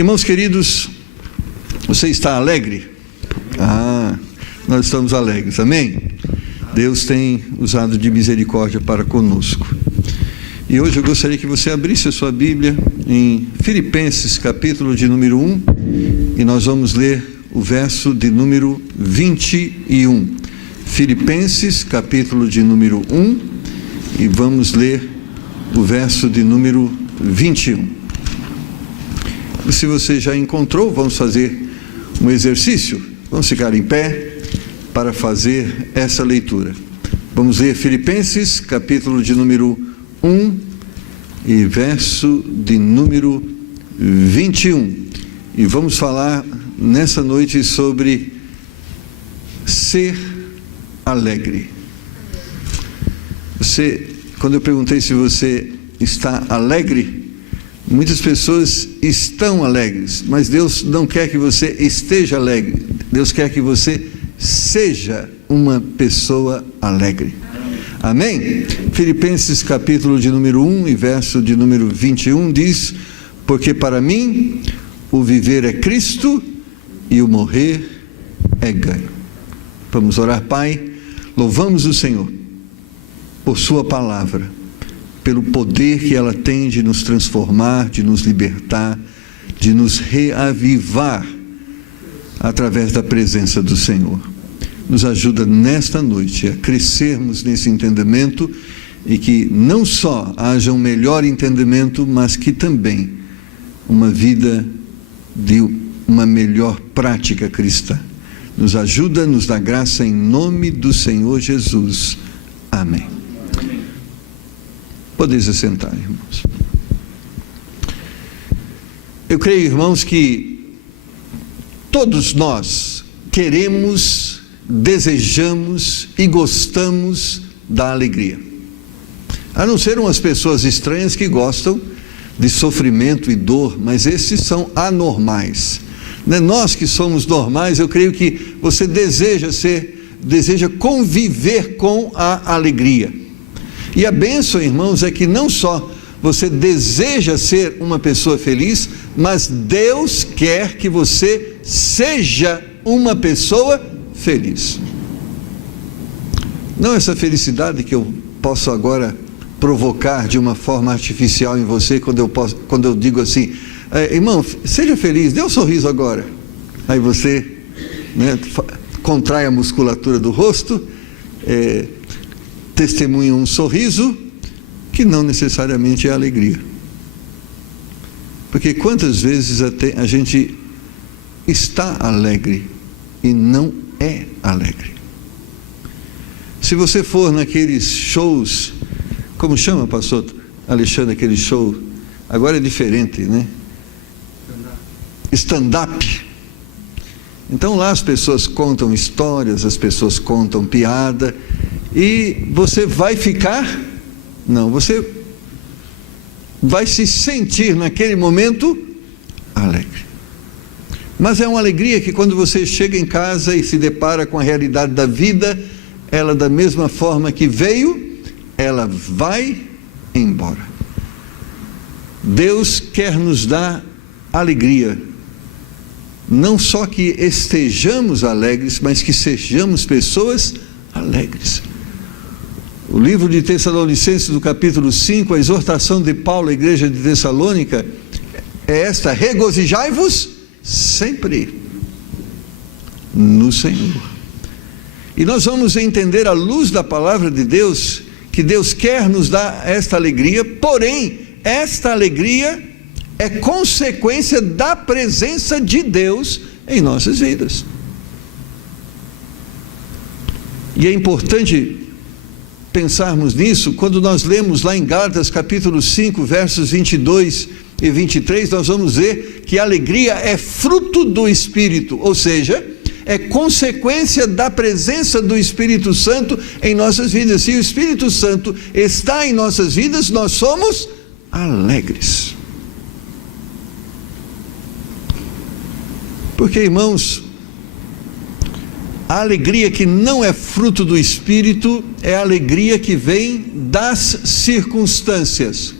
Irmãos queridos, você está alegre? Nós estamos alegres, amém? Deus tem usado de misericórdia para conosco. E hoje eu gostaria que você abrisse a sua Bíblia em Filipenses, capítulo de número 1, e nós vamos ler o verso de número 21. Filipenses, capítulo de número 1, e vamos ler o verso de número 21. Se você já encontrou, vamos fazer um exercício. Vamos ficar em pé para fazer essa leitura. Vamos ler Filipenses, capítulo de número 1 e verso de número 21. E vamos falar nessa noite sobre ser alegre. Quando eu perguntei se você está alegre, muitas pessoas estão alegres, mas Deus não quer que você esteja alegre. Deus quer que você seja uma pessoa alegre. Amém? Filipenses capítulo de número 1 e verso de número 21 diz: porque para mim o viver é Cristo e o morrer é ganho. Vamos orar. Pai, louvamos o Senhor por sua palavra, pelo poder que ela tem de nos transformar, de nos libertar, de nos reavivar através da presença do Senhor. Nos ajuda nesta noite a crescermos nesse entendimento e que não só haja um melhor entendimento, mas que também uma vida de uma melhor prática cristã. Nos ajuda, nos dá graça em nome do Senhor Jesus. Amém. Podeis assentar, irmãos. Eu creio, irmãos, que todos nós queremos, desejamos e gostamos da alegria. A não ser umas pessoas estranhas que gostam de sofrimento e dor, mas esses são anormais. Nós que somos normais, eu creio que você deseja conviver com a alegria. E a bênção, irmãos, é que não só você deseja ser uma pessoa feliz, mas Deus quer que você seja uma pessoa feliz. Não essa felicidade que eu posso agora provocar de uma forma artificial em você, quando eu digo assim, irmão, seja feliz, dê um sorriso agora. Aí você contrai a musculatura do rosto, testemunha um sorriso que não necessariamente é alegria. Porque quantas vezes até a gente está alegre e não é alegre. Se você for naqueles shows, como chama, pastor Alexandre, aquele show, agora é diferente, né? Stand-up. Então lá as pessoas contam histórias, as pessoas contam piada, e você vai ficar, você vai se sentir naquele momento alegre. Mas é uma alegria que quando você chega em casa e se depara com a realidade da vida, ela da mesma forma que veio, ela vai embora. Deus quer nos dar alegria, não só que estejamos alegres, mas que sejamos pessoas alegres. O livro de Tessalonicenses, do capítulo 5, a exortação de Paulo à igreja de Tessalônica é esta: regozijai-vos sempre no Senhor. E nós vamos entender à luz da palavra de Deus, que Deus quer nos dar esta alegria, porém, esta alegria é consequência da presença de Deus em nossas vidas. E é importante pensarmos nisso quando nós lemos lá em Gálatas capítulo 5, versos 22 e 23, nós vamos ver que a alegria é fruto do Espírito, ou seja, é consequência da presença do Espírito Santo em nossas vidas. Se o Espírito Santo está em nossas vidas, nós somos alegres. Porque, irmãos, a alegria que não é fruto do Espírito é a alegria que vem das circunstâncias.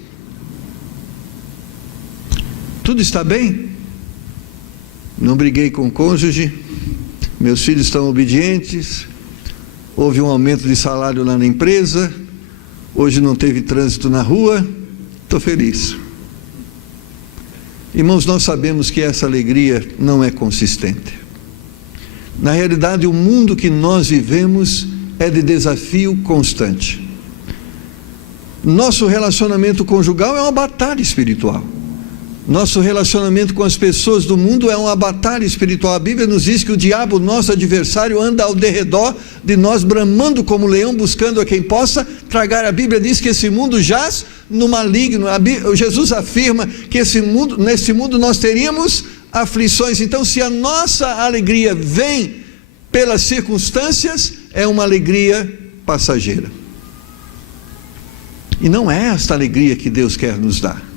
Tudo está bem? não briguei com o cônjuge, meus filhos estão obedientes, houve um aumento de salário lá na empresa, hoje não teve trânsito na rua, estou feliz. Irmãos, nós sabemos que essa alegria não é consistente. Na realidade, o mundo que nós vivemos é de desafio constante. Nosso relacionamento conjugal é uma batalha espiritual. Nosso relacionamento com as pessoas do mundo é uma batalha espiritual. A Bíblia nos diz que o diabo, nosso adversário, anda ao derredor de nós, bramando como leão, buscando a quem possa tragar. A Bíblia diz que esse mundo jaz no maligno. Jesus afirma que nesse mundo nós teríamos aflições. Então, se a nossa alegria vem pelas circunstâncias, é uma alegria passageira. E não é esta alegria que Deus quer nos dar.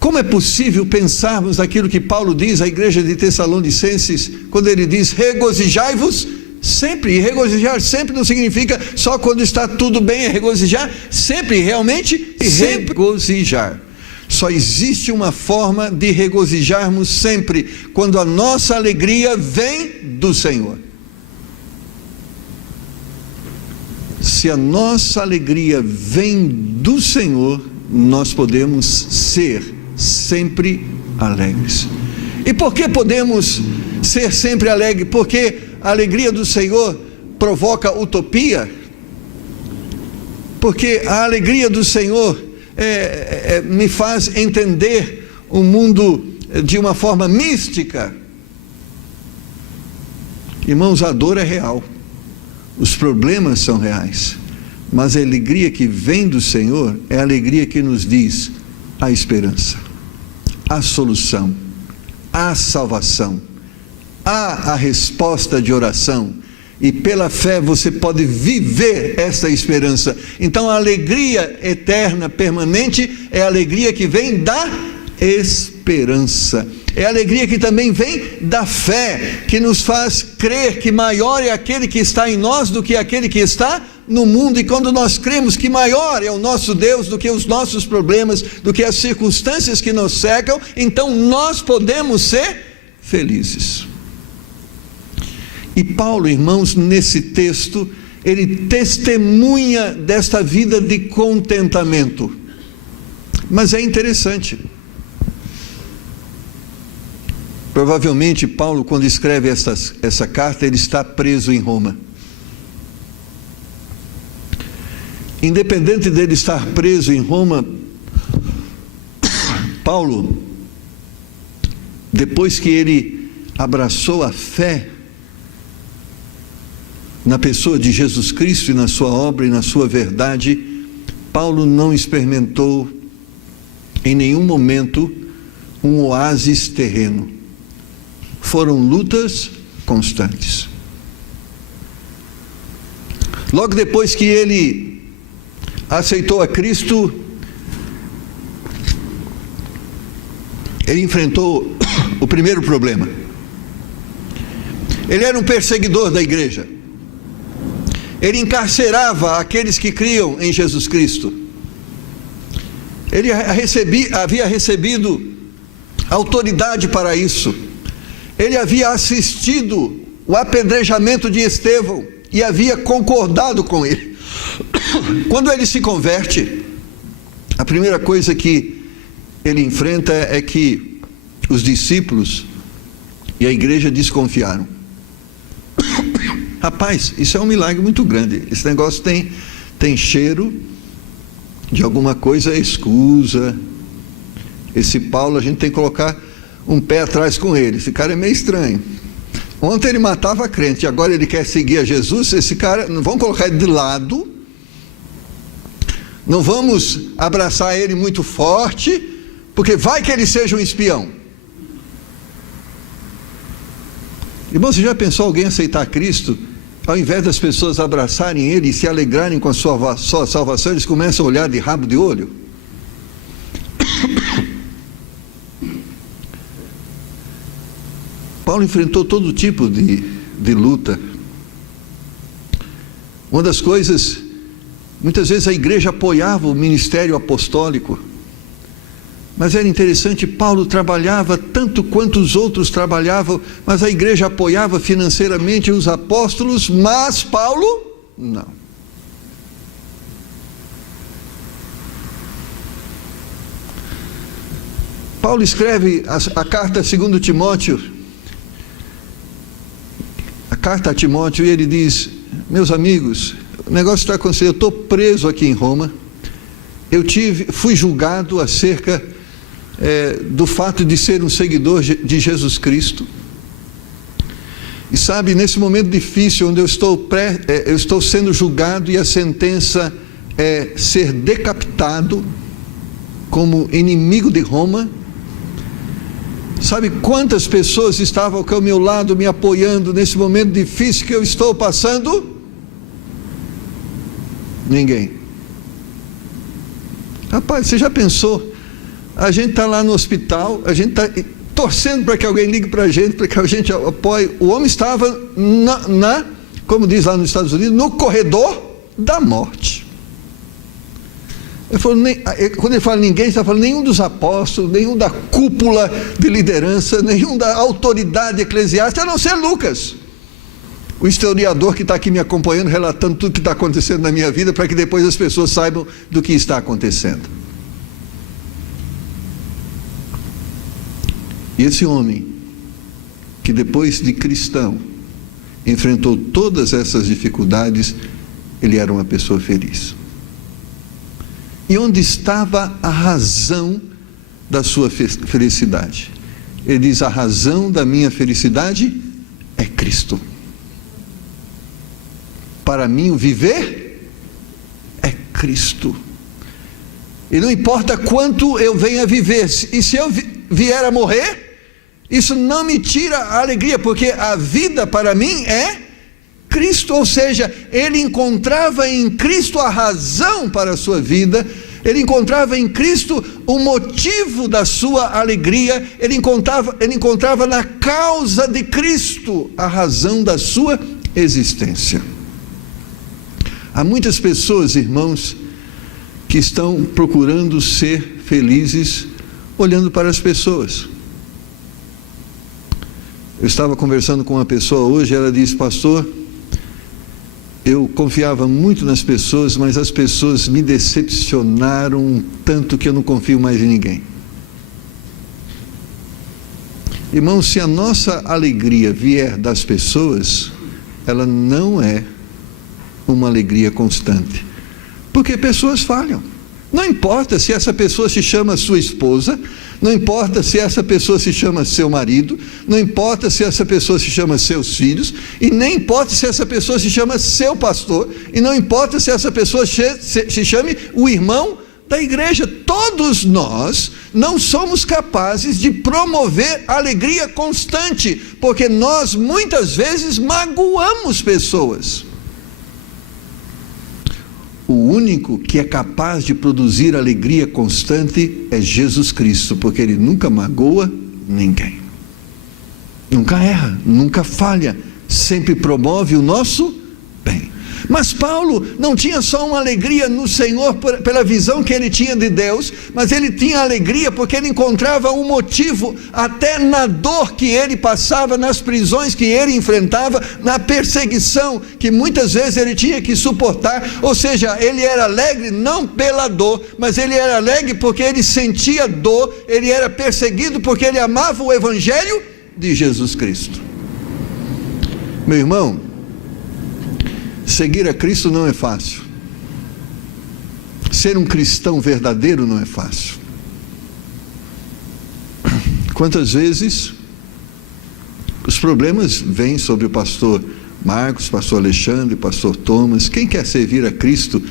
Como é possível pensarmos naquilo que Paulo diz à igreja de Tessalonicenses, quando ele diz: regozijai-vos sempre? E regozijar sempre não significa só quando está tudo bem, é regozijar sempre, realmente regozijar. Só existe uma forma de regozijarmos sempre: quando a nossa alegria vem do Senhor. Se a nossa alegria vem do Senhor, nós podemos ser sempre alegres. E por que podemos ser sempre alegres? Porque a alegria do Senhor provoca utopia? Porque a alegria do Senhor me faz entender o mundo de uma forma mística? Irmãos, a dor é real, os problemas são reais, mas a alegria que vem do Senhor é a alegria que nos diz a esperança, a solução, a salvação, a resposta de oração, e pela fé você pode viver essa esperança. Então a alegria eterna, permanente, é a alegria que vem da esperança, é a alegria que também vem da fé, que nos faz crer que maior é aquele que está em nós do que aquele que está no mundo. E quando nós cremos que maior é o nosso Deus do que os nossos problemas, do que as circunstâncias que nos cercam, então nós podemos ser felizes. E Paulo, irmãos, nesse texto, ele testemunha desta vida de contentamento. Mas é interessante. Provavelmente Paulo, quando escreve essa carta, ele está preso em Roma. Independente dele estar preso em Roma, Paulo, depois que ele abraçou a fé na pessoa de Jesus Cristo e na sua obra e na sua verdade, Paulo não experimentou em nenhum momento um oásis terreno. Foram lutas constantes. Logo depois que ele aceitou a Cristo, ele enfrentou o primeiro problema. Ele era um perseguidor da igreja. Ele encarcerava aqueles que criam em Jesus Cristo. Ele havia recebido autoridade para isso. Ele havia assistido o apedrejamento de Estevão e havia concordado com ele. Quando ele se converte, a primeira coisa que ele enfrenta é que os discípulos e a igreja desconfiaram. Rapaz, isso é um milagre muito grande. Esse negócio tem cheiro de alguma coisa escusa. Esse Paulo, a gente tem que colocar um pé atrás com ele. Esse cara é meio estranho. Ontem ele matava crente, agora ele quer seguir a Jesus. Esse cara, não vamos colocar ele de lado, não vamos abraçar ele muito forte, porque vai que ele seja um espião. Irmão, você já pensou alguém aceitar Cristo, ao invés das pessoas abraçarem ele e se alegrarem com a sua salvação, eles começam a olhar de rabo de olho? Paulo enfrentou todo tipo de luta. Uma das coisas, muitas vezes a igreja apoiava o ministério apostólico, Mas era interessante, Paulo trabalhava tanto quanto os outros trabalhavam, mas a igreja apoiava financeiramente os apóstolos, mas Paulo, não. Paulo escreve a carta segundo Timóteo, a carta a Timóteo, e ele diz: meus amigos, o negócio está acontecendo, eu estou preso aqui em Roma, fui julgado acerca do fato de ser um seguidor de Jesus Cristo, e sabe, nesse momento difícil, onde eu estou sendo julgado, e a sentença é ser decapitado como inimigo de Roma. Sabe quantas pessoas estavam ao meu lado me apoiando nesse momento difícil que eu estou passando? Ninguém. Rapaz, você já pensou? A gente está lá no hospital, a gente está torcendo para que alguém ligue para a gente, para que a gente apoie. O homem estava como diz lá nos Estados Unidos, no corredor da morte. Quando ele fala ninguém, ele está falando nenhum dos apóstolos, nenhum da cúpula de liderança, nenhum da autoridade eclesiástica, a não ser Lucas, o historiador que está aqui me acompanhando, relatando tudo que está acontecendo na minha vida, para que depois as pessoas saibam do que está acontecendo. E esse homem, que depois de cristão, enfrentou todas essas dificuldades, ele era uma pessoa feliz. E onde estava a razão da sua felicidade? Ele diz: a razão da minha felicidade é Cristo. Para mim o viver é Cristo. E não importa quanto eu venha a viver, e se eu vier a morrer, isso não me tira a alegria, porque a vida para mim é Cristo, ou seja, ele encontrava em Cristo a razão para a sua vida, ele encontrava em Cristo o motivo da sua alegria, ele encontrava na causa de Cristo a razão da sua existência. Há muitas pessoas, irmãos, que estão procurando ser felizes olhando para as pessoas. Eu estava conversando com uma pessoa hoje, ela disse: pastor, eu confiava muito nas pessoas, mas as pessoas me decepcionaram tanto que eu não confio mais em ninguém. Irmãos, se a nossa alegria vier das pessoas, ela não é uma alegria constante, porque pessoas falham. Não importa se essa pessoa se chama sua esposa, não importa se essa pessoa se chama seu marido, não importa se essa pessoa se chama seus filhos, e nem importa se essa pessoa se chama seu pastor, e não importa se essa pessoa se chame o irmão da igreja. Todos nós não somos capazes de promover alegria constante, porque nós muitas vezes magoamos pessoas. O único que é capaz de produzir alegria constante é Jesus Cristo, porque ele nunca magoa ninguém, nunca erra, nunca falha, sempre promove o nosso bem. Mas Paulo não tinha só uma alegria no Senhor pela visão que ele tinha de Deus, mas ele tinha alegria porque ele encontrava um motivo até na dor que ele passava, nas prisões que ele enfrentava, na perseguição que muitas vezes ele tinha que suportar. Ou seja, ele era alegre não pela dor, mas ele era alegre porque ele sentia dor, ele era perseguido porque ele amava o Evangelho de Jesus Cristo. Meu irmão, seguir a Cristo não é fácil. Ser um cristão verdadeiro não é fácil. Quantas vezes os problemas vêm sobre o pastor Marcos, pastor Alexandre, pastor Thomas. Quem quer servir a Cristo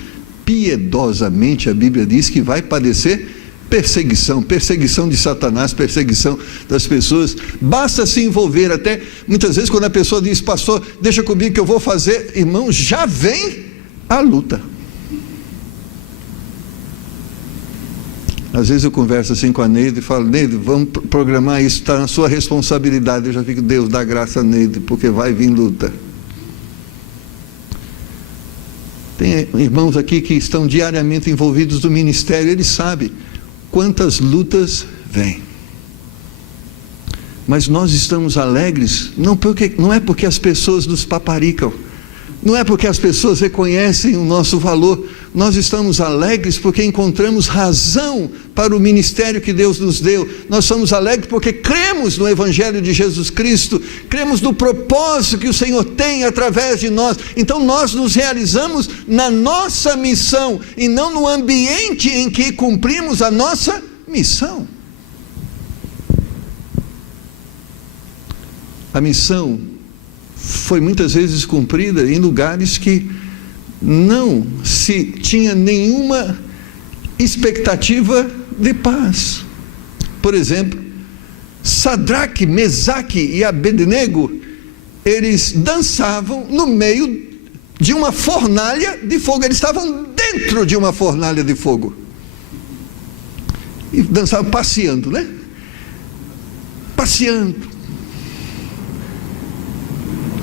piedosamente, a Bíblia diz que vai padecer perseguição de Satanás, perseguição das pessoas. Basta se envolver. Até muitas vezes quando a pessoa diz: pastor, deixa comigo que eu vou fazer, irmão, já vem a luta. Às vezes eu converso assim com a Neide e falo: Neide, vamos programar isso, está na sua responsabilidade. Eu já fico: Deus dá graça a Neide, porque vai vir luta. Tem irmãos aqui que estão diariamente envolvidos no ministério, eles sabem quantas lutas vêm. Mas nós estamos alegres, não é porque as pessoas nos paparicam, não é porque as pessoas reconhecem o nosso valor. Nós estamos alegres porque encontramos razão para o ministério que Deus nos deu. Nós somos alegres porque cremos no Evangelho de Jesus Cristo, cremos no propósito que o Senhor tem através de nós. Então nós nos realizamos na nossa missão e não no ambiente em que cumprimos a nossa missão. A missão foi muitas vezes cumprida em lugares que não se tinha nenhuma expectativa de paz. Por exemplo, Sadraque, Mesaque e Abednego, eles dançavam no meio de uma fornalha de fogo. Eles estavam dentro de uma fornalha de fogo e dançavam passeando, né? Passeando.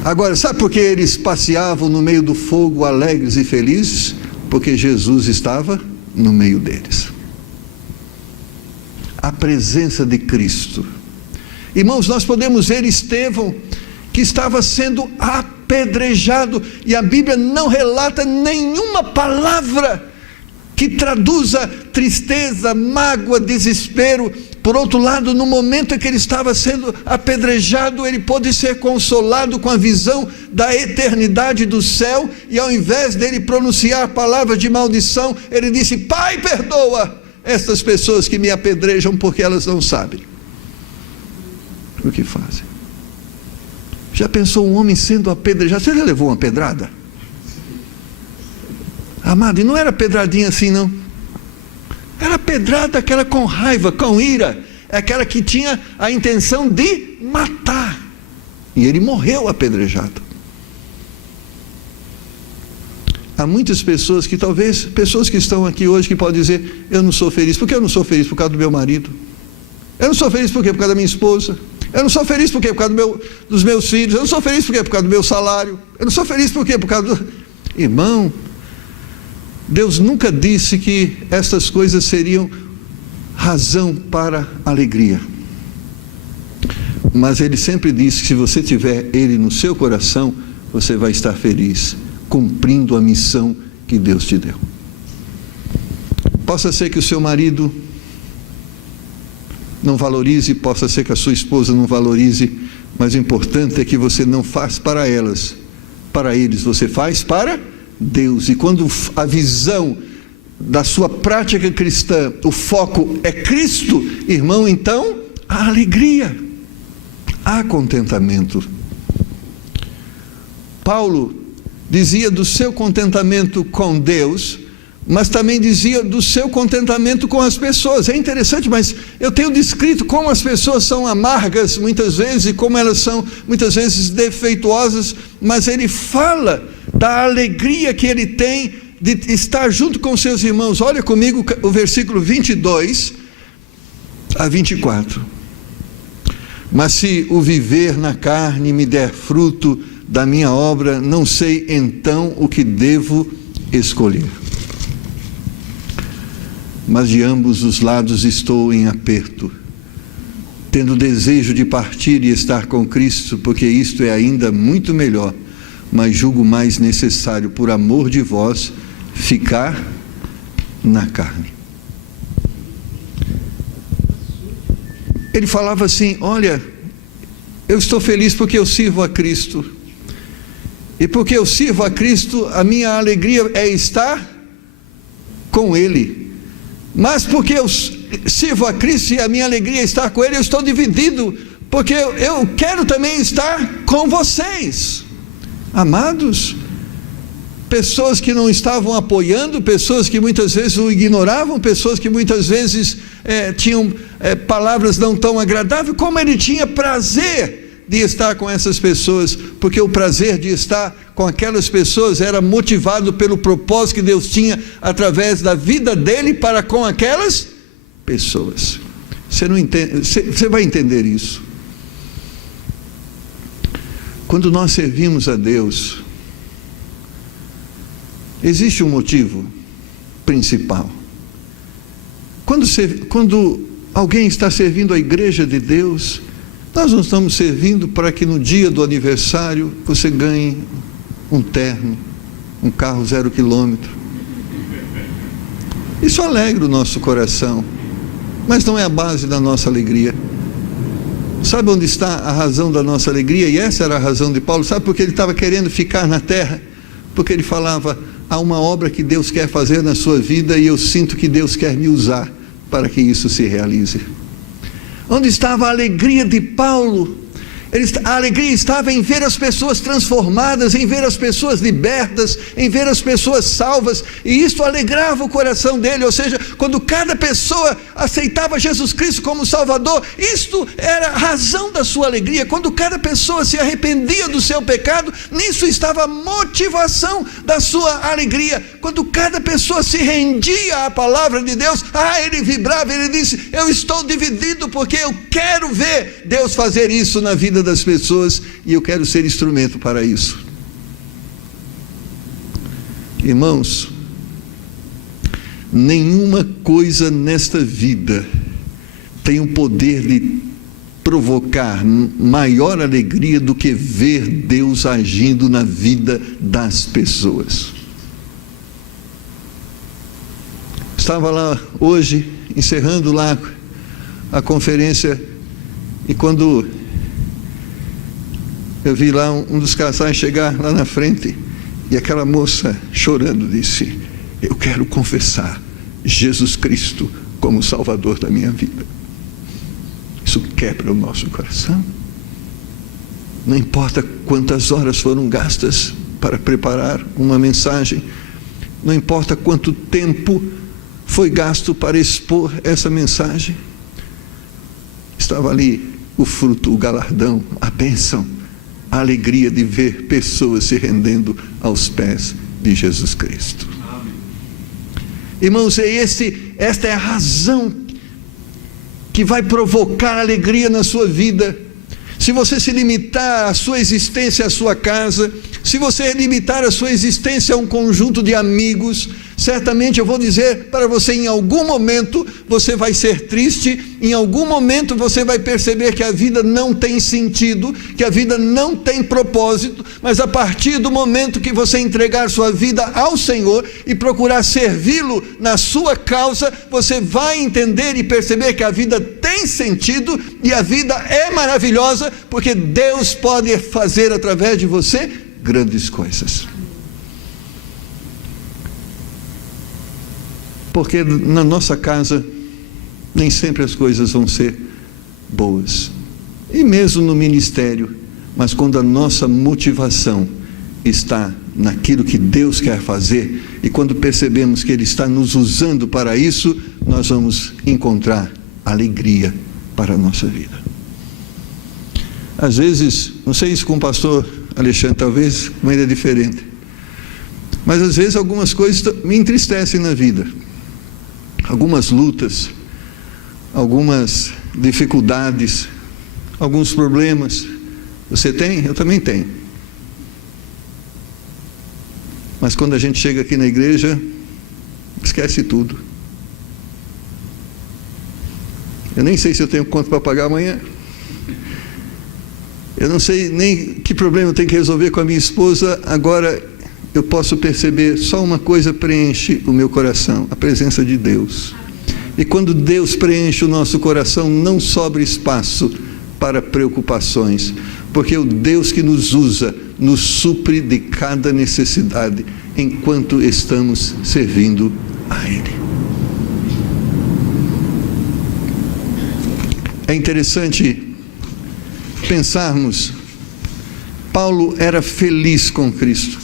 Agora, sabe por que eles passeavam no meio do fogo alegres e felizes? Porque Jesus estava no meio deles. A presença de Cristo. Irmãos, nós podemos ver Estevão, que estava sendo apedrejado, e a Bíblia não relata nenhuma palavra que traduza tristeza, mágoa, desespero. Por outro lado, no momento em que ele estava sendo apedrejado, ele pôde ser consolado com a visão da eternidade do céu, e ao invés dele pronunciar palavras de maldição, ele disse: Pai, perdoa estas pessoas que me apedrejam, porque elas não sabem o que fazem. Já pensou um homem sendo apedrejado? Você já levou uma pedrada? Amado, e não era pedradinha assim não, era pedrada aquela com raiva, com ira, aquela que tinha a intenção de matar, e ele morreu apedrejado. Há muitas pessoas que talvez, pessoas que estão aqui hoje, que podem dizer: eu não sou feliz. Por que eu não sou feliz? Por causa do meu marido. Eu não sou feliz por quê? Por causa da minha esposa. Eu não sou feliz por quê? Por causa dos meus filhos. Eu não sou feliz por quê? Por causa do meu salário. Eu não sou feliz por quê? Por causa do... Irmão, Deus nunca disse que estas coisas seriam razão para alegria, mas Ele sempre disse que se você tiver Ele no seu coração, você vai estar feliz, cumprindo a missão que Deus te deu. Possa ser que o seu marido não valorize, possa ser que a sua esposa não valorize, mas o importante é que você não faz para elas, para eles, você faz para Deus. E quando a visão da sua prática cristã, o foco é Cristo, irmão, então há alegria, há contentamento. Paulo dizia do seu contentamento com Deus, mas também dizia do seu contentamento com as pessoas. É interessante, mas eu tenho descrito como as pessoas são amargas muitas vezes, e como elas são muitas vezes defeituosas, mas ele fala da alegria que ele tem de estar junto com seus irmãos. Olha comigo o versículo 22 a 24. Mas se o viver na carne me der fruto da minha obra, não sei então o que devo escolher. Mas de ambos os lados estou em aperto, tendo desejo de partir e estar com Cristo, porque isto é ainda muito melhor, mas julgo mais necessário, por amor de vós, ficar na carne. Ele falava assim: olha, eu estou feliz porque eu sirvo a Cristo, e porque eu sirvo a Cristo, a minha alegria é estar com Ele. Mas porque eu sirvo a Cristo e a minha alegria é estar com Ele, eu estou dividido, porque eu quero também estar com vocês. Amados, pessoas que não estavam apoiando, pessoas que muitas vezes o ignoravam, pessoas que muitas vezes tinham palavras não tão agradáveis, como ele tinha prazer de estar com essas pessoas, porque o prazer de estar com aquelas pessoas era motivado pelo propósito que Deus tinha através da vida dele para com aquelas pessoas. Você não entende, você vai entender isso. Quando nós servimos a Deus, existe um motivo principal. Quando alguém está servindo a igreja de Deus, nós não estamos servindo para que no dia do aniversário você ganhe um terno, um carro 0 quilômetro. Isso alegra o nosso coração, mas não é a base da nossa alegria. Sabe onde está a razão da nossa alegria? E essa era a razão de Paulo. Sabe por que ele estava querendo ficar na terra? Porque ele falava: há uma obra que Deus quer fazer na sua vida e eu sinto que Deus quer me usar para que isso se realize. Onde estava a alegria de Paulo? A alegria estava em ver as pessoas transformadas, em ver as pessoas libertas, em ver as pessoas salvas, e isso alegrava o coração dele. Ou seja, quando cada pessoa aceitava Jesus Cristo como Salvador, isto era a razão da sua alegria. Quando cada pessoa se arrependia do seu pecado, nisso estava a motivação da sua alegria. Quando cada pessoa se rendia à palavra de Deus, ele vibrava, ele disse: eu estou dividido porque eu quero ver Deus fazer isso na vida das pessoas e eu quero ser instrumento para isso. Irmãos, nenhuma coisa nesta vida tem o poder de provocar maior alegria do que ver Deus agindo na vida das pessoas. Estava lá hoje, encerrando lá a conferência, e quando eu vi lá um dos casais chegar lá na frente, e aquela moça chorando disse: eu quero confessar Jesus Cristo como Salvador da minha vida. Isso quebra o nosso coração. Não importa quantas horas foram gastas para preparar uma mensagem, não importa quanto tempo foi gasto para expor essa mensagem, estava ali o fruto, o galardão, a bênção, a alegria de ver pessoas se rendendo aos pés de Jesus Cristo. Amém. Irmãos, esta é a razão que vai provocar alegria na sua vida. Se você se limitar à sua existência, à sua casa, se você limitar a sua existência a um conjunto de amigos, certamente eu vou dizer para você, em algum momento você vai ser triste, em algum momento você vai perceber que a vida não tem sentido, que a vida não tem propósito, mas a partir do momento que você entregar sua vida ao Senhor e procurar servi-lo na sua causa, você vai entender e perceber que a vida tem sentido e a vida é maravilhosa, porque Deus pode fazer através de você grandes coisas. Porque na nossa casa nem sempre as coisas vão ser boas, e mesmo no ministério, mas quando a nossa motivação está naquilo que Deus quer fazer, e quando percebemos que Ele está nos usando para isso, nós vamos encontrar alegria para a nossa vida. Às vezes, não sei isso com o pastor Alexandre, talvez com ele é diferente, mas às vezes algumas coisas me entristecem na vida, algumas lutas, algumas dificuldades, alguns problemas. Você tem? Eu também tenho. Mas quando a gente chega aqui na igreja, esquece tudo. Eu nem sei se eu tenho conta para pagar amanhã. Eu não sei nem que problema eu tenho que resolver com a minha esposa. Agora eu posso perceber, só uma coisa preenche o meu coração: a presença de Deus. E quando Deus preenche o nosso coração, não sobra espaço para preocupações, porque o Deus que nos usa nos supre de cada necessidade enquanto estamos servindo a Ele. É interessante pensarmos, Paulo era feliz com Cristo,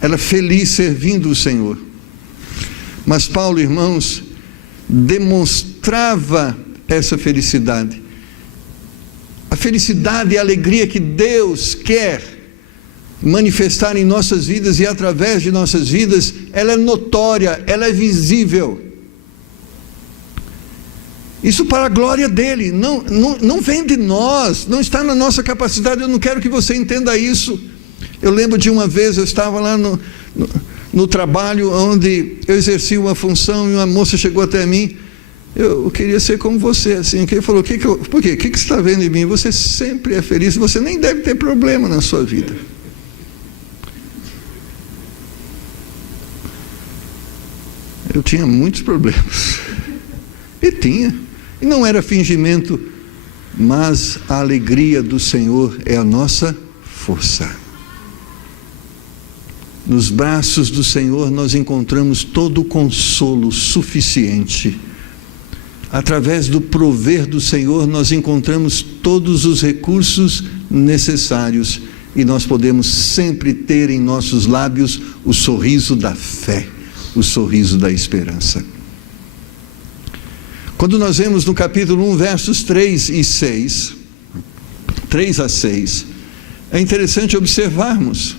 era feliz servindo o Senhor, mas Paulo, irmãos, demonstrava essa felicidade, a felicidade e a alegria que Deus quer manifestar em nossas vidas e através de nossas vidas. Ela é notória, ela é visível. Isso para a glória dele, não vem de nós, não está na nossa capacidade. Eu não quero que você entenda isso. Eu lembro de uma vez, eu estava lá no trabalho onde eu exercia uma função, e uma moça chegou até mim Eu queria ser como você, assim. Ele falou, por quê? O que você está vendo em mim? Você sempre é feliz, você nem deve ter problema na sua vida. Eu tinha muitos problemas. E tinha. E não era fingimento, mas a alegria do Senhor é a nossa força. Nos braços do Senhor nós encontramos todo o consolo suficiente. Através do prover do Senhor nós encontramos todos os recursos necessários e nós podemos sempre ter em nossos lábios o sorriso da fé, o sorriso da esperança. Quando nós vemos no capítulo 1, versos 3 a 6, é interessante observarmos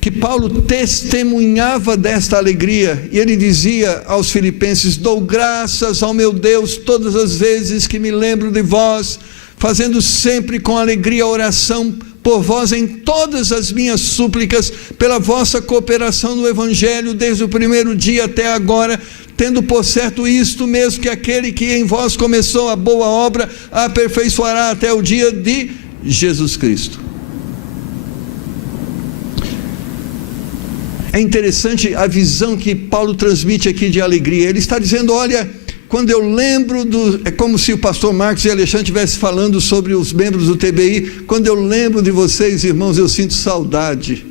que Paulo testemunhava desta alegria, e ele dizia aos filipenses: dou graças ao meu Deus todas as vezes que me lembro de vós, fazendo sempre com alegria a oração por vós em todas as minhas súplicas, pela vossa cooperação no Evangelho, desde o primeiro dia até agora, tendo por certo isto mesmo, que aquele que em vós começou a boa obra, a aperfeiçoará até o dia de Jesus Cristo. É interessante a visão que Paulo transmite aqui de alegria. Ele está dizendo, olha, quando eu lembro é como se o pastor Marcos e Alexandre estivessem falando sobre os membros do TBI, quando eu lembro de vocês, irmãos, eu sinto saudade,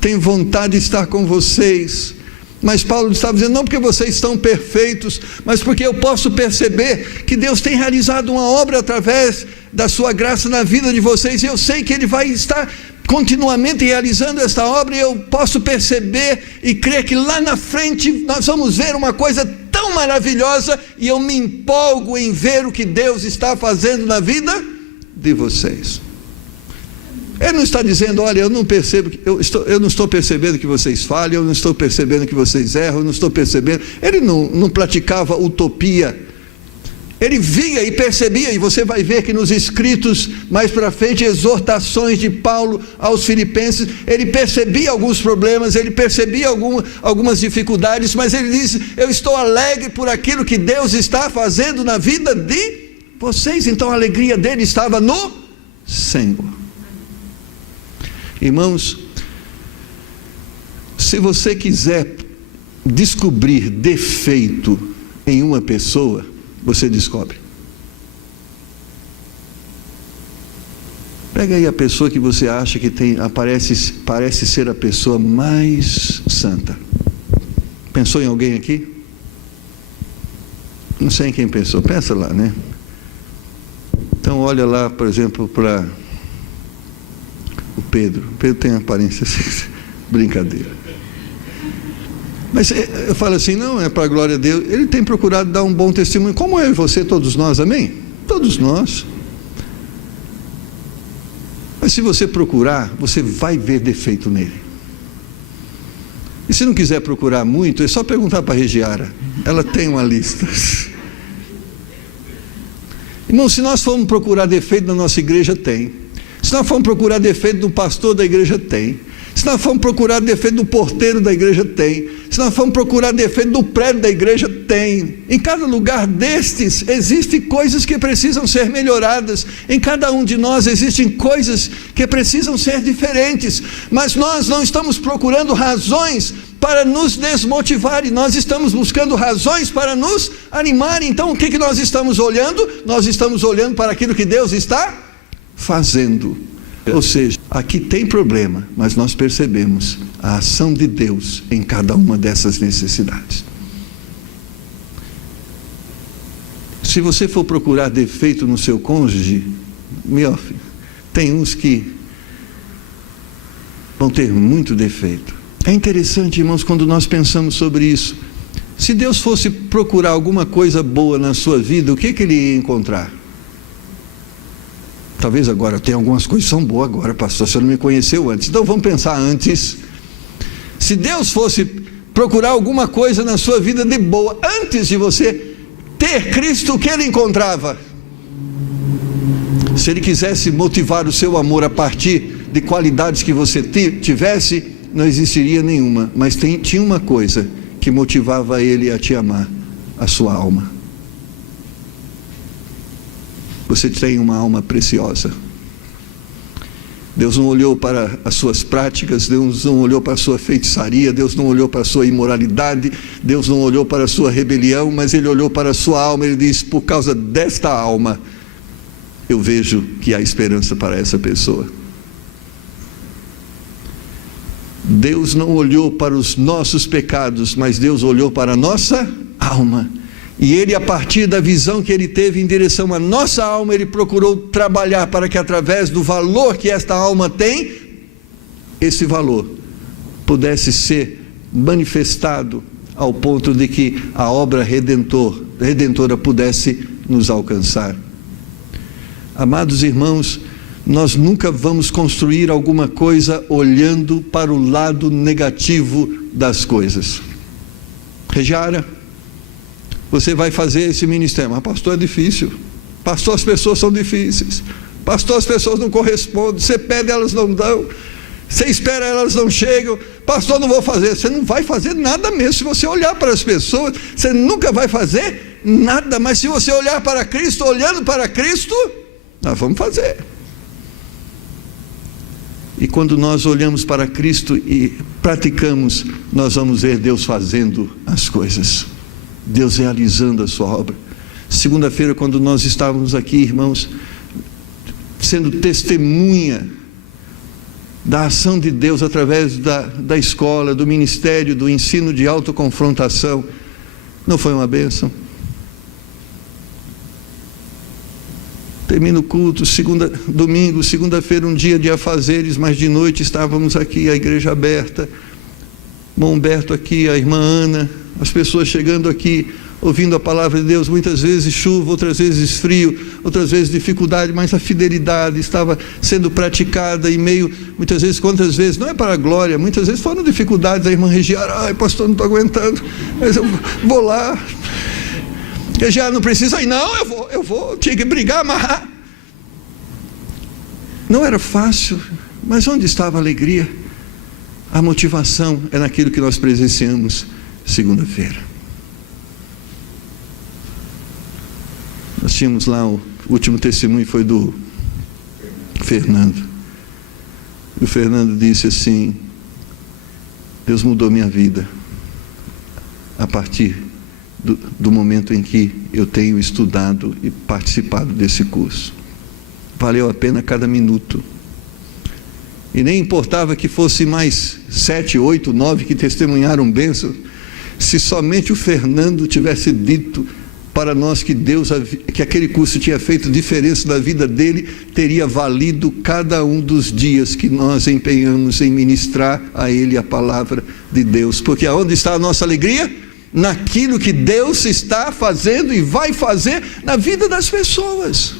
tenho vontade de estar com vocês. Mas Paulo estava dizendo, não porque vocês estão perfeitos, mas porque eu posso perceber que Deus tem realizado uma obra através da sua graça na vida de vocês, e eu sei que Ele vai estar continuamente realizando esta obra, e eu posso perceber e crer que lá na frente nós vamos ver uma coisa tão maravilhosa, e eu me empolgo em ver o que Deus está fazendo na vida de vocês. Ele não está dizendo, olha, eu não estou percebendo que vocês falham, eu não estou percebendo que vocês erram, eu não estou percebendo. Ele não praticava utopia. Ele via e percebia, e você vai ver que nos escritos mais para frente, exortações de Paulo aos filipenses, ele percebia alguns problemas, ele percebia algumas dificuldades, mas ele diz, eu estou alegre por aquilo que Deus está fazendo na vida de vocês. Então a alegria dele estava no Senhor. Irmãos, se você quiser descobrir defeito em uma pessoa, você descobre. Pega aí a pessoa que você acha que parece ser a pessoa mais santa. Pensou em alguém aqui? Não sei em quem pensou, pensa lá, né? Então olha lá, por exemplo, para o Pedro. O Pedro tem aparência assim, brincadeira. Mas eu falo assim, não, é para a glória de Deus. Ele tem procurado dar um bom testemunho, como eu e você, todos nós, amém? Todos nós. Mas se você procurar, você vai ver defeito nele. E se não quiser procurar muito, é só perguntar para a Regiara. Ela tem uma lista. Irmão, se nós formos procurar defeito na nossa igreja, tem. Se nós formos procurar defeito do pastor da igreja, tem. Se nós formos procurar defeito do porteiro da igreja, tem. Se nós formos procurar defeito do prédio da igreja, tem. Em cada lugar destes, existem coisas que precisam ser melhoradas. Em cada um de nós existem coisas que precisam ser diferentes. Mas nós não estamos procurando razões para nos desmotivar, e nós estamos buscando razões para nos animar. Então o que nós estamos olhando? Nós estamos olhando para aquilo que Deus está fazendo. Ou seja, aqui tem problema, mas nós percebemos a ação de Deus em cada uma dessas necessidades. Se você for procurar defeito no seu cônjuge, meu filho, tem uns que vão ter muito defeito. É interessante, irmãos, quando nós pensamos sobre isso. Se Deus fosse procurar alguma coisa boa na sua vida, o que Ele ia encontrar? Talvez agora, tem algumas coisas que são boas agora, pastor, você não me conheceu antes. Então vamos pensar antes. Se Deus fosse procurar alguma coisa na sua vida de boa, antes de você ter Cristo, o que Ele encontrava? Se Ele quisesse motivar o seu amor a partir de qualidades que você tivesse, não existiria nenhuma. Mas tinha uma coisa que motivava Ele a te amar: a sua alma. Você tem uma alma preciosa. Deus não olhou para as suas práticas, Deus não olhou para a sua feitiçaria, Deus não olhou para a sua imoralidade, Deus não olhou para a sua rebelião, mas Ele olhou para a sua alma. Ele diz: por causa desta alma, eu vejo que há esperança para essa pessoa. Deus não olhou para os nossos pecados, mas Deus olhou para a nossa alma. E Ele, a partir da visão que Ele teve em direção à nossa alma, Ele procurou trabalhar para que, através do valor que esta alma tem, esse valor pudesse ser manifestado ao ponto de que a obra redentora pudesse nos alcançar. Amados irmãos, nós nunca vamos construir alguma coisa olhando para o lado negativo das coisas. Regiara, você vai fazer esse ministério, mas pastor, é difícil. Pastor, as pessoas são difíceis. Pastor, as pessoas não correspondem. Você pede, elas não dão. Você espera, elas não chegam. Pastor, não vou fazer. Você não vai fazer nada mesmo. Se você olhar para as pessoas, você nunca vai fazer nada. Mas se você olhar para Cristo, olhando para Cristo, nós vamos fazer. E quando nós olhamos para Cristo e praticamos, nós vamos ver Deus fazendo as coisas, Deus realizando a sua obra. Segunda-feira, quando nós estávamos aqui, irmãos, sendo testemunha da ação de Deus através da escola, do ministério, do ensino de autoconfrontação, não foi uma bênção? Termina o culto, domingo, segunda-feira, um dia de afazeres, mas de noite estávamos aqui, a igreja aberta, irmão Humberto aqui, a irmã Ana, as pessoas chegando aqui, ouvindo a palavra de Deus, muitas vezes chuva, outras vezes frio, outras vezes dificuldade, mas a fidelidade estava sendo praticada em meio, muitas vezes, quantas vezes, não é para a glória, muitas vezes foram dificuldades. A irmã Regiara: ai pastor, não estou aguentando, mas eu vou lá. Regiara: não precisa ir. Não, eu vou, tinha que brigar, amarrar. Não era fácil, mas onde estava a alegria? A motivação é naquilo que nós presenciamos segunda-feira. Nós tínhamos lá, o último testemunho foi do Fernando. E o Fernando disse assim: Deus mudou minha vida a partir do momento em que eu tenho estudado e participado desse curso. Valeu a pena cada minuto. E nem importava que fosse mais 7, 8, 9 que testemunharam bênçãos, se somente o Fernando tivesse dito para nós que aquele curso tinha feito diferença na vida dele, teria valido cada um dos dias que nós empenhamos em ministrar a ele a palavra de Deus. Porque aonde está a nossa alegria? Naquilo que Deus está fazendo e vai fazer na vida das pessoas.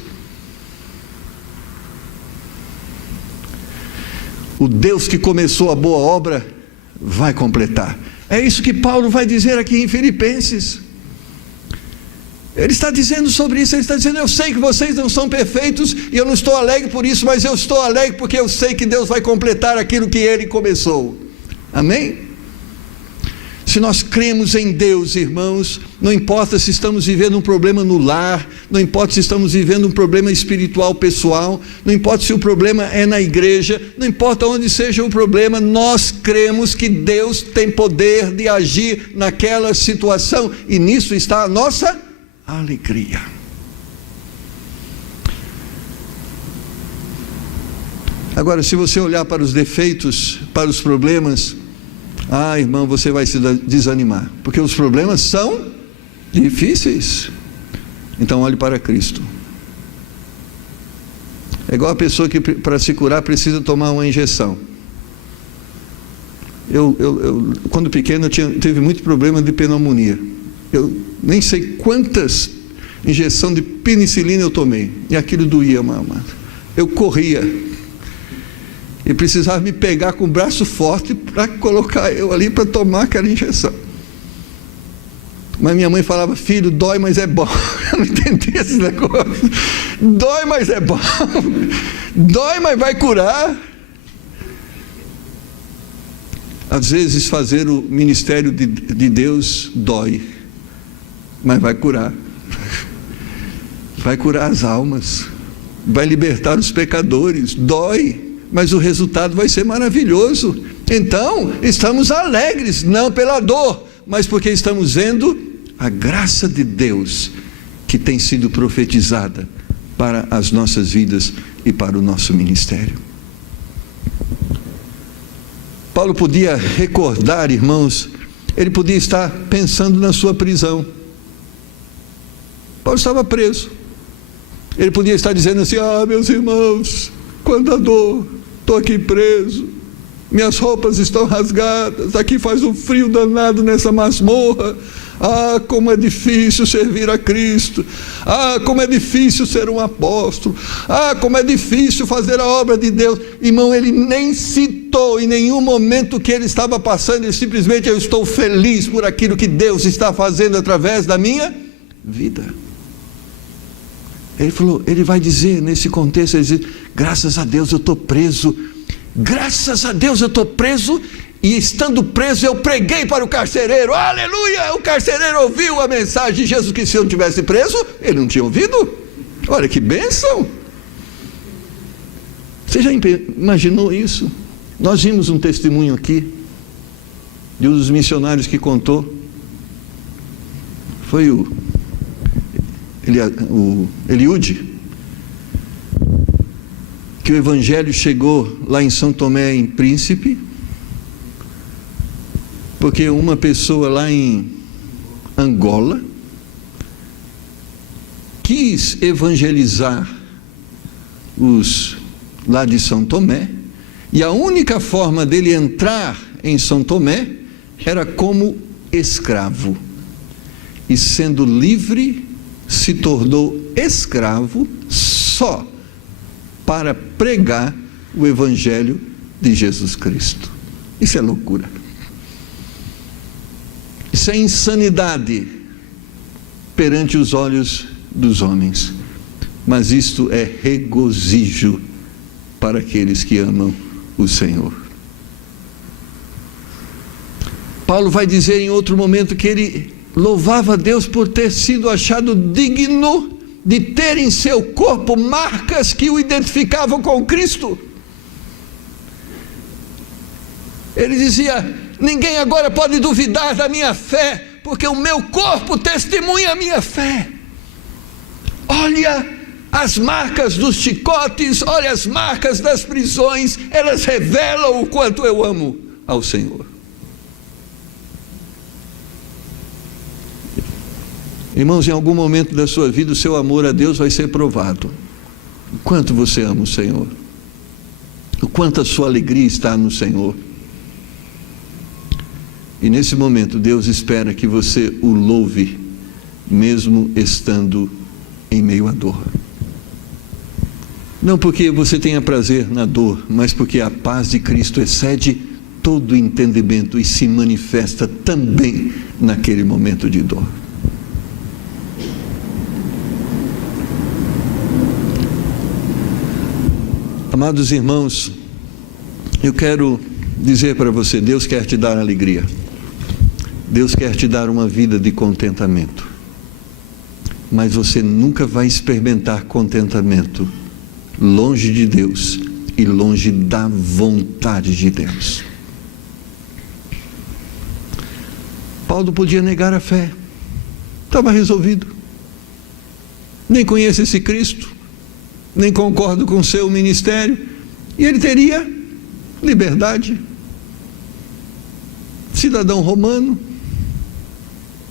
O Deus que começou a boa obra vai completar. É isso que Paulo vai dizer aqui em Filipenses. Ele está dizendo sobre isso. Ele está dizendo: eu sei que vocês não são perfeitos e eu não estou alegre por isso, mas eu estou alegre porque eu sei que Deus vai completar aquilo que Ele começou. Amém? Se nós cremos em Deus, irmãos, não importa se estamos vivendo um problema no lar, não importa se estamos vivendo um problema espiritual pessoal, não importa se o problema é na igreja, não importa onde seja o problema, nós cremos que Deus tem poder de agir naquela situação, e nisso está a nossa alegria. Agora, se você olhar para os defeitos, para os problemas, irmão, você vai se desanimar, porque os problemas são difíceis. Então olhe para Cristo. É igual a pessoa que para se curar precisa tomar uma injeção. Eu quando pequeno tive muito problema de pneumonia. Eu nem sei quantas injeções de penicilina eu tomei, e aquilo doía, mamãe. Eu corria e precisava me pegar com o braço forte para colocar eu ali para tomar aquela injeção. Mas minha mãe falava: filho, dói, mas é bom. Eu não entendia esse negócio. Dói, mas é bom. Dói, mas vai curar. Às vezes fazer o ministério de Deus dói, mas vai curar. Vai curar as almas, vai libertar os pecadores, dói, mas o resultado vai ser maravilhoso. Então, estamos alegres, não pela dor, mas porque estamos vendo a graça de Deus que tem sido profetizada para as nossas vidas e para o nosso ministério. Paulo podia recordar, irmãos, ele podia estar pensando na sua prisão. Paulo estava preso. Ele podia estar dizendo assim: meus irmãos, quanta dor, estou aqui preso, minhas roupas estão rasgadas, aqui faz um frio danado nessa masmorra. Como é difícil servir a Cristo. Como é difícil ser um apóstolo. Como é difícil fazer a obra de Deus. Irmão, ele nem citou em nenhum momento o que ele estava passando. Ele simplesmente: eu estou feliz por aquilo que Deus está fazendo através da minha vida. Ele falou, ele vai dizer nesse contexto, ele diz: graças a Deus eu estou preso. Graças a Deus eu estou preso. E estando preso, eu preguei para o carcereiro. Aleluia! O carcereiro ouviu a mensagem de Jesus, que se eu não tivesse preso, ele não tinha ouvido. Olha que bênção! Você já imaginou isso? Nós vimos um testemunho aqui de um dos missionários que contou. Foi o Eliúde, que o evangelho chegou lá em São Tomé em Príncipe, porque uma pessoa lá em Angola quis evangelizar os lá de São Tomé, e a única forma dele entrar em São Tomé era como escravo, e sendo livre se tornou escravo só para pregar o evangelho de Jesus Cristo. Isso é loucura. Isso é insanidade perante os olhos dos homens, mas isto é regozijo para aqueles que amam o Senhor. Paulo vai dizer em outro momento que ele louvava a Deus por ter sido achado digno de ter em seu corpo marcas que o identificavam com Cristo. Ele dizia: ninguém agora pode duvidar da minha fé, porque o meu corpo testemunha a minha fé. Olha as marcas dos chicotes, olha as marcas das prisões, elas revelam o quanto eu amo ao Senhor. Irmãos, em algum momento da sua vida, o seu amor a Deus vai ser provado. O quanto você ama o Senhor, o quanto a sua alegria está no Senhor. E nesse momento, Deus espera que você o louve, mesmo estando em meio à dor. Não porque você tenha prazer na dor, mas porque a paz de Cristo excede todo entendimento e se manifesta também naquele momento de dor. Amados irmãos, eu quero dizer para você: Deus quer te dar alegria. Deus quer te dar uma vida de contentamento. Mas você nunca vai experimentar contentamento longe de Deus e longe da vontade de Deus. Paulo podia negar a fé. Estava resolvido. Nem conheço esse Cristo, nem concordo com o seu ministério, e ele teria liberdade. Cidadão romano,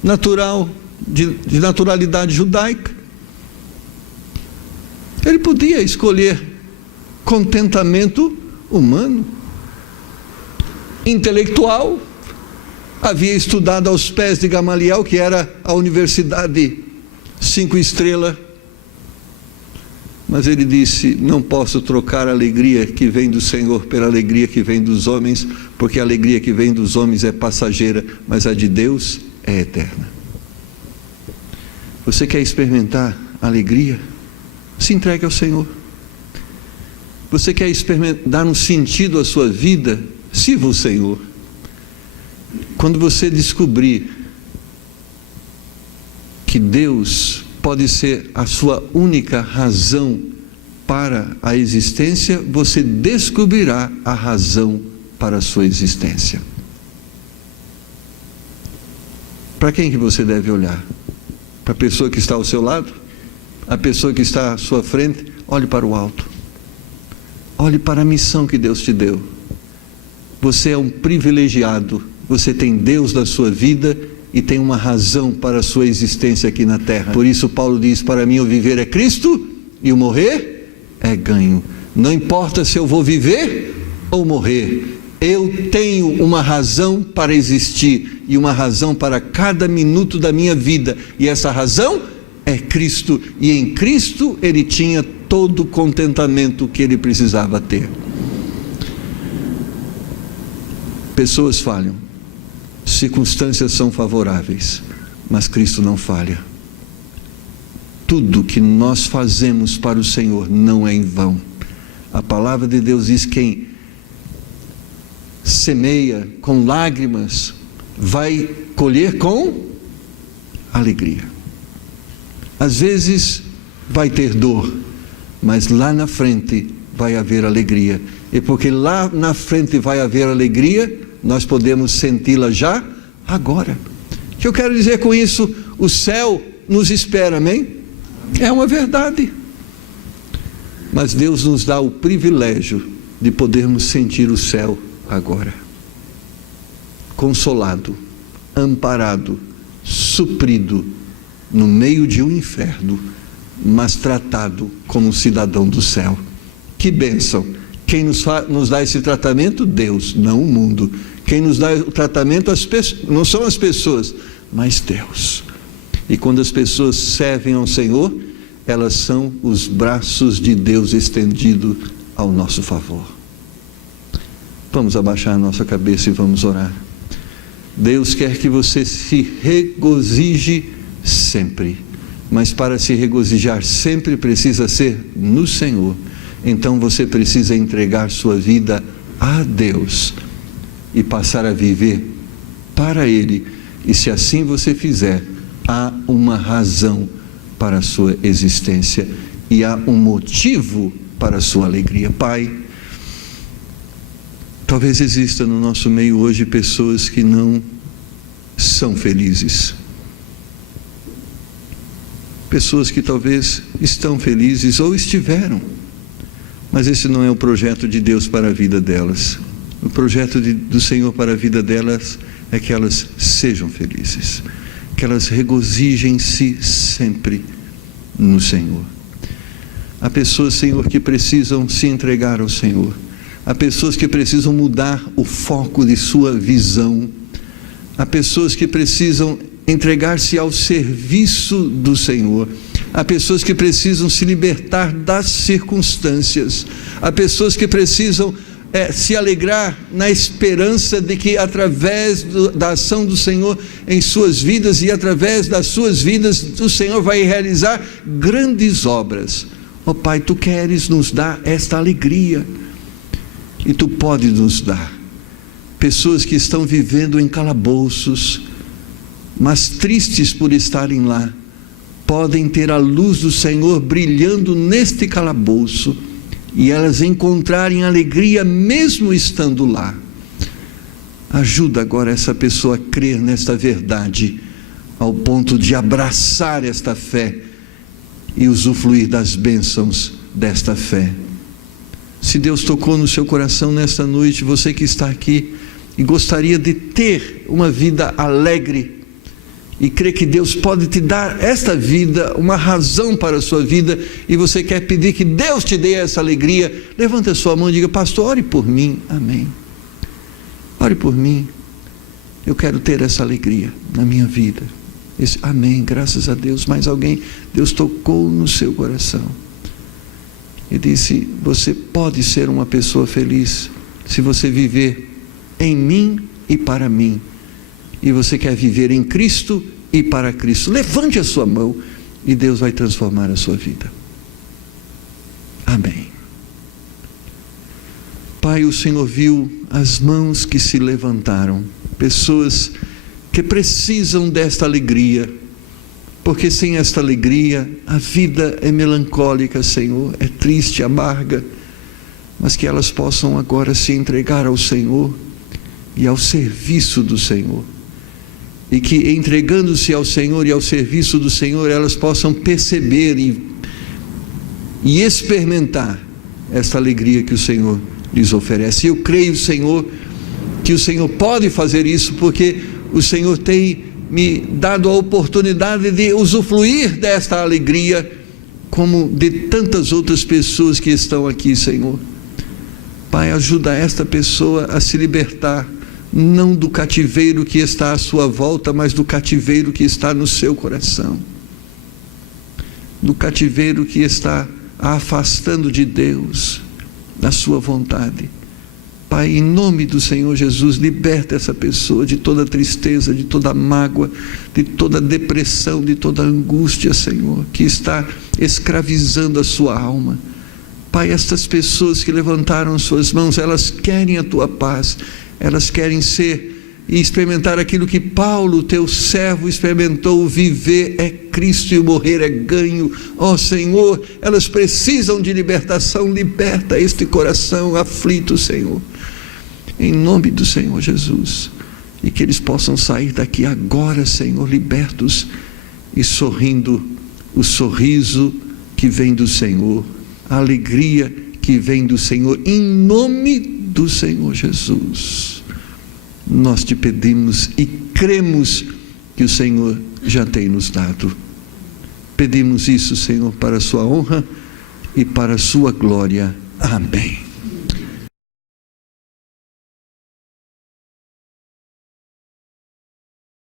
natural, de naturalidade judaica, ele podia escolher contentamento humano. Intelectual, havia estudado aos pés de Gamaliel, que era a universidade 5 estrelas, mas ele disse: não posso trocar a alegria que vem do Senhor pela alegria que vem dos homens, porque a alegria que vem dos homens é passageira, mas a de Deus é eterna. Você quer experimentar alegria? Se entregue ao Senhor. Você quer dar um sentido à sua vida? Sirva o Senhor. Quando você descobrir que Deus pode ser a sua única razão para a existência, você descobrirá a razão para a sua existência. Para quem que você deve olhar? Para a pessoa que está ao seu lado? A pessoa que está à sua frente? Olhe para o alto. Olhe para a missão que Deus te deu. Você é um privilegiado. Você tem Deus na sua vida e tem uma razão para a sua existência aqui na terra. Por isso Paulo diz, para mim o viver é Cristo e o morrer é ganho. Não importa se eu vou viver ou morrer, eu tenho uma razão para existir e uma razão para cada minuto da minha vida, e essa razão é Cristo, e em Cristo ele tinha todo o contentamento que ele precisava ter. Pessoas falham, circunstâncias são favoráveis, mas Cristo não falha. Tudo que nós fazemos para o Senhor não é em vão. A palavra de Deus diz: quem semeia com lágrimas vai colher com alegria. Às vezes vai ter dor, mas lá na frente vai haver alegria. E porque lá na frente vai haver alegria, nós podemos senti-la já agora. O que eu quero dizer com isso? O céu nos espera, amém? É uma verdade. Mas Deus nos dá o privilégio de podermos sentir o céu agora. Consolado, amparado, suprido no meio de um inferno, mas tratado como um cidadão do céu. Que bênção! Quem nos dá esse tratamento? Deus, não o mundo. Quem nos dá o tratamento não são as pessoas, mas Deus. E quando as pessoas servem ao Senhor, elas são os braços de Deus estendidos ao nosso favor. Vamos abaixar a nossa cabeça e vamos orar. Deus quer que você se regozije sempre, mas para se regozijar sempre precisa ser no Senhor. Então você precisa entregar sua vida a Deus e passar a viver para Ele. E se assim você fizer, há uma razão para a sua existência e há um motivo para a sua alegria. Pai, talvez exista no nosso meio hoje pessoas que não são felizes. Pessoas que talvez estão felizes ou estiveram, mas esse não é o projeto de Deus para a vida delas. O projeto do Senhor para a vida delas é que elas sejam felizes, que elas regozijem-se sempre no Senhor. Há pessoas, Senhor, que precisam se entregar ao Senhor. Há pessoas que precisam mudar o foco de sua visão. Há pessoas que precisam entregar-se ao serviço do Senhor. Há pessoas que precisam se libertar das circunstâncias. Há pessoas que precisam se alegrar na esperança de que através da ação do Senhor em suas vidas e através das suas vidas, o Senhor vai realizar grandes obras. Ó Pai, Tu queres nos dar esta alegria e Tu podes nos dar. Pessoas que estão vivendo em calabouços, mas tristes por estarem lá, podem ter a luz do Senhor brilhando neste calabouço e elas encontrarem alegria mesmo estando lá. Ajuda agora essa pessoa a crer nesta verdade, ao ponto de abraçar esta fé e usufruir das bênçãos desta fé. Se Deus tocou no seu coração nesta noite, você que está aqui e gostaria de ter uma vida alegre, e crê que Deus pode te dar esta vida, uma razão para a sua vida, e você quer pedir que Deus te dê essa alegria, levante a sua mão e diga: pastor, ore por mim. Amém. Ore por mim, eu quero ter essa alegria na minha vida. Amém, graças a Deus. Mais alguém, Deus tocou no seu coração e disse: você pode ser uma pessoa feliz se você viver em mim e para mim. E você quer viver em Cristo e para Cristo. Levante a sua mão e Deus vai transformar a sua vida. Amém. Pai, o Senhor viu as mãos que se levantaram, pessoas que precisam desta alegria, porque sem esta alegria a vida é melancólica, Senhor, é triste, amarga, mas que elas possam agora se entregar ao Senhor e ao serviço do Senhor, e que entregando-se ao Senhor e ao serviço do Senhor, elas possam perceber e experimentar esta alegria que o Senhor lhes oferece. E eu creio, Senhor, que o Senhor pode fazer isso, porque o Senhor tem me dado a oportunidade de usufruir desta alegria, como de tantas outras pessoas que estão aqui, Senhor. Pai, ajuda esta pessoa a se libertar, não do cativeiro que está à sua volta, mas do cativeiro que está no seu coração, do cativeiro que está a afastando de Deus, da sua vontade. Pai, em nome do Senhor Jesus, liberta essa pessoa de toda tristeza, de toda mágoa, de toda depressão, de toda angústia, Senhor, que está escravizando a sua alma. Pai, estas pessoas que levantaram suas mãos, elas querem a tua paz, elas querem ser e experimentar aquilo que Paulo, teu servo, experimentou: viver é Cristo e morrer é ganho. Ó Senhor, elas precisam de libertação. Liberta este coração aflito, Senhor, em nome do Senhor Jesus, e que eles possam sair daqui agora, Senhor, libertos e sorrindo, o sorriso que vem do Senhor, a alegria que vem do Senhor, em nome do Senhor Jesus. Nós te pedimos e cremos que o Senhor já tem nos dado. Pedimos isso, Senhor, para a sua honra e para a sua glória. Amém.